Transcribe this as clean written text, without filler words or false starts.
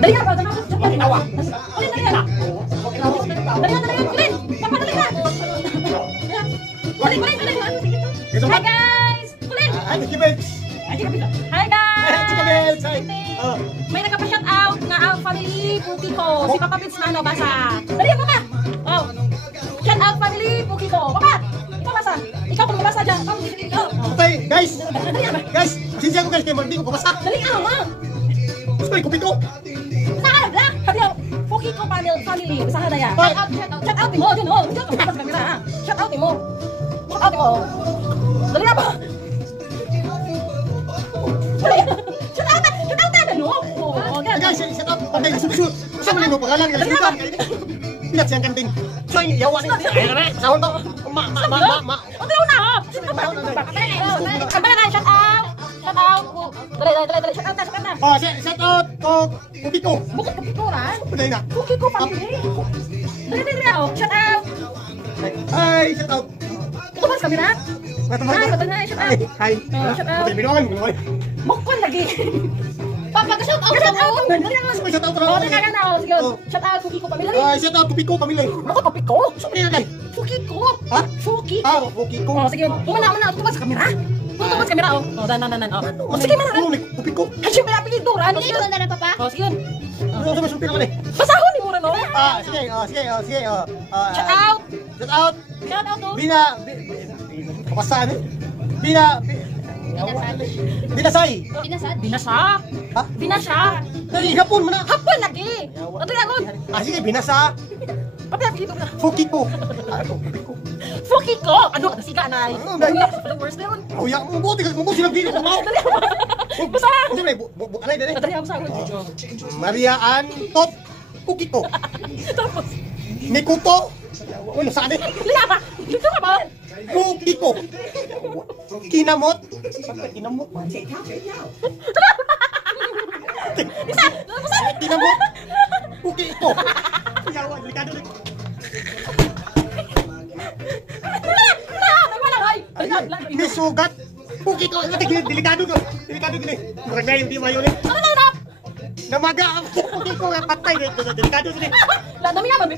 Dali ka, dali ka. Dali na. Kulin. Papa, dali na. Kulin. Hi guys. Kulin. Hi guys. May nagpa-shout out na ang family Puki ko. Si Papa Pits na ano, basa. Dali mo ka. Oh. Shout out family Puki ko. Papa, ikaw basa. Ikaw kung mabasa dyan. Okay, guys. Guys, pasensya ko guys kay hindi ko babasa. Dali ka mo. Gusto ko kupit ko. Saan lang? Sabi ko, Puki ko family. Basa na yan. Shout out mo. Dyan o. Shout out mo. Dali na ba? Guys, set up. Okay, susunod. Gusto mo nimo pangalan nga dito. Pinat siyang kanting. So, yawa ni. Sahon to. Ma. Unti na ha. Kamay na shout out. Dali. Shout out na. Oh, set out ko kupit ko. Bukod Puki ko ra. Dali na. Puki ko family. Dali ako. Shout out. Hi, set out. Ito ba sa kamera? Hi, shout out. Hi. Shout out. Okay, binuangan mo. Mukon lagi. Papa, shout out mo. Dali na. Shout out. Oh, dali na. Sige. Shout out Puki ko family. Set out kupit ko pamilya. Ako Puki ko. Sabi na. Puki ko. Ha? Puki. Puki ko. Oh, sige. Umana. Ito ba sa kamera? Ito ba sa kamera? Oh, dan. Oh, sige man. Kupit ko. Ay, siya may pintura. Hindi ko na lang, Papa. Oh, sige. Ano sa sulti naman eh? Basahon ni mo rin, no? Sige. Shout out. Shout out. Shout out, oh. Kapasaan eh. Binasay. Pinasad. Binasa. Ha? Binasa. Dali, hapon mo na. Hapon lagi. Ito yan, Sige, binasa. Papi, dito na. Fuki ko. Fuki ko. Fuki ko. Ano? Siga na. The worst na yun. Oh, ya, mabuti silang dito. Basa. Alay, dali. Dali ako sa akin. Maria Antot. Fuki ko. Tapos. Mikuto. Ano saan eh? Liya pa. Dito ka ba? Fuki ko. Kinamot. Kinamot. Isa. Basa. Kinamot. Fuki ko. Yawa, delikado rin. Misugat. Fuki ko. Delikado ko. Delikado din eh. Marag na yung di mayo eh. Ano na? Namaga ang fuki ko. Patay. Delikado din eh. Dami nga ba?